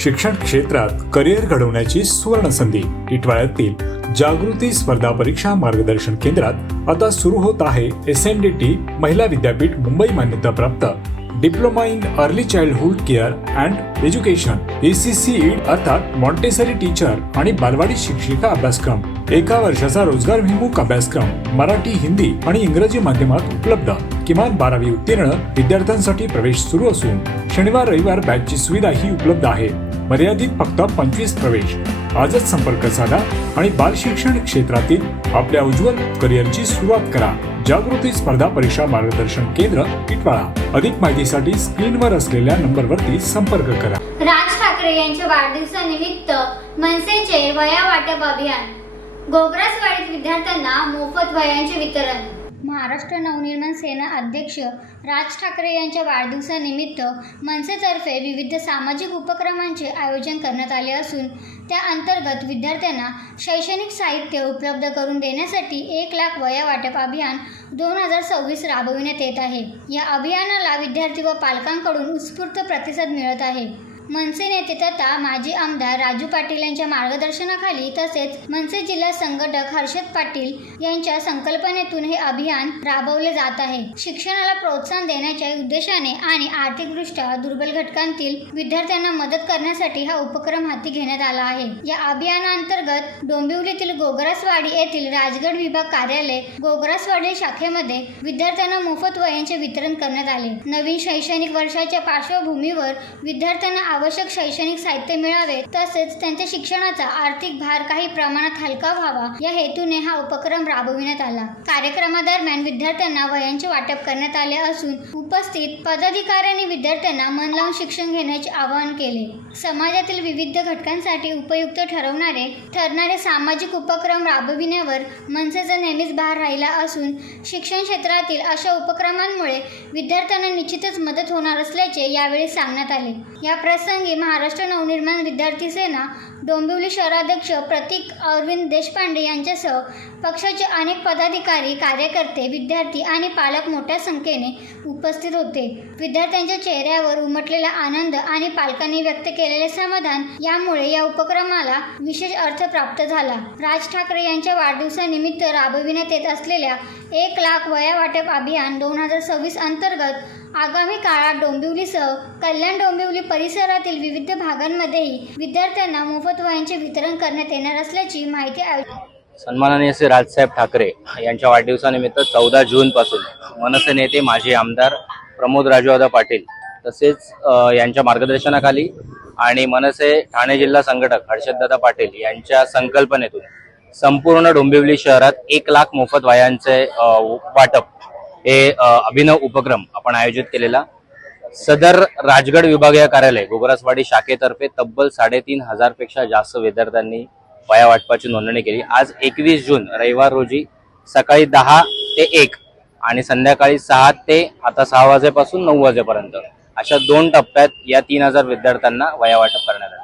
शिक्षण क्षेत्रात करिअर घडवण्याची सुवर्ण संधी टिटवाळ्यातील जागृती स्पर्धा परीक्षा मार्गदर्शन केंद्रात आता सुरू होत आहे SNDT महिला विद्यापीठ मुंबई मान्यताप्राप्त diploma in early childhood care and education ACCED अर्थात मॉन्टेसरी टीचर आणि बालवाडी शिक्षिका अभ्यासक्रम, एका वर्षाचा रोजगारभिमुख अभ्यासक्रम मराठी, हिंदी आणि इंग्रजी माध्यमात उपलब्ध, किमान 12वी उत्तीर्ण विद्यार्थ्यांसाठी प्रवेश सुरू असून शनिवार रविवार बॅचची सुविधाही उपलब्ध आहे। मर्यादित फक्त 25 प्रवेश। आजच संपर्क साधा आणि बाल शिक्षण क्षेत्रातील आपल्या उज्ज्वल करिअरची सुरुवात करा। जागृती स्पर्धा परीक्षा मार्गदर्शन केंद्र टिटवाळा। अधिक माहितीसाठी स्क्रीनवर असलेल्या नंबरवरती संपर्क करा। राज ठाकरे यांच्या वाढदिवसानिमित्त मनसेचे वया वाटप अभियान, गोग्रासवाडीत विद्यार्थ्यांना मोफत वह्यांचे वितरण। महाराष्ट्र नवनिर्माण सेना अध्यक्ष राज ठाकरे यांच्या वाढदिवसानिमित्त मनसेतर्फे विविध सामाजिक उपक्रमांचे आयोजन करण्यात आले असून त्या अंतर्गत विद्यार्थ्यांना शैक्षणिक साहित्य उपलब्ध करून देण्यासाठी 1 लाख वह्या वाटप अभियान 2026 राबविण्यात येत आहे। या अभियानाला विद्यार्थी व पालकांकडून उत्स्फूर्त प्रतिसाद मिळत आहे। मनसे नेते तथा माजी आमदार राजू पाटील यांच्या मार्गदर्शनाखाली तसेच मनसे जिल्हा संघटक हर्षद पाटील यांच्या संकल्पनेतून हे अभियान राबवले जात आहे। शिक्षणाला प्रोत्साहन देण्याच्या उद्देशाने आणि आर्थिकदृष्ट्या दुर्बल घटकांतील विद्यार्थ्यांना मदत करण्यासाठी हा उपक्रम हाती घेण्यात आला आहे। या अभियानांतर्गत डोंबिवलीतील गोग्रासवाडी येथील राजगड विभाग कार्यालय गोग्रासवाडी शाखेमध्ये विद्यार्थ्यांना मोफत वह्यांचे वितरण करण्यात आले। नवीन शैक्षणिक वर्षाच्या पार्श्वभूमीवर विद्यार्थ्यांना आवश्यक शैक्षणिक साहित्य मिळावे तसेच त्यांच्या शिक्षणाचा आर्थिक भार काही प्रमाणात हलका व्हावा या हेतूने हा उपक्रम राबविण्यात आला। कार्यक्रमादरम्यान विद्यार्थ्यांना वह्यांचे वाटप करण्यात आले असून उपस्थित पदाधिकाऱ्यांनी विद्यार्थ्यांना मन लावून शिक्षण घेण्याचे आवाहन केले। समाजातील विविध घटकांसाठी उपयुक्त ठरणारे सामाजिक उपक्रम राबविण्यावर मनसेचा नेहमीच भार राहिला असून शिक्षण क्षेत्रातील अशा उपक्रमांमुळे विद्यार्थ्यांना निश्चितच मदत होणार असल्याचे यावेळी सांगण्यात आले। या प्रसंगी महाराष्ट्र नवनिर्माण विद्यार्थी सेना डोंबिवली शहराध्यक्ष प्रतीक अरविंद देशपांडे यांच्यासह पक्षाचे अनेक पदाधिकारी, कार्यकर्ते, विद्यार्थी आणि पालक मोठ्या संख्येने उपस्थित होते। विद्यार्थ्यांच्या चेहऱ्यावर उमटलेला आनंद आणि पालकांनी व्यक्त केलेले समाधान यामुळे या उपक्रमाला विशेष अर्थ प्राप्त झाला। राज ठाकरे यांच्या वाढदिवसानिमित्त राबविण्यात येत असलेल्या 1 लाख वह्या वाटप अभियान 2026 अंतर्गत आगामी काळात डोंबिवलीसह कल्याण डोंबिवली परिसरातील विविध भागांमध्येही विद्यार्थ्यांना मोफत वह्यांचे वितरण करण्यात येणार असल्याची माहिती सन्माननीय श्री राजसाहेब ठाकरे यांच्या वाढदिवसानिमित्त 14 जून पासून मनसे नेते माजी आमदार प्रमोद राजूदादा पाटील तसेच यांच्या मार्गदर्शनाखाली आणि मनसे ठाणे जिल्हा संघटक हर्षददादा पाटील यांच्या संकल्पनेतून संपूर्ण डोंबिवली शहरात 1 लाख मोफत वह्यांचे वाटप हे अभिनव उपक्रम आपण आयोजित केलेला। सदर राजगड विभागीय कार्यालय गोग्रासवाडी शाखेतर्फे तब्बल 3,500 पेक्षा जास्त विद्यार्थ्यांनी वह्या वाटपाची नोंदणी केली। आज 21 जून रविवार रोजी सकाळी 10 ते 1 आणि संध्याकाळी 6 ते आता 6 वाजेपासून 9 वाजेपर्यंत अशा 2 टप्प्यात या 3,000 विद्यार्थ्यांना वह्या वाटप करण्यात आले।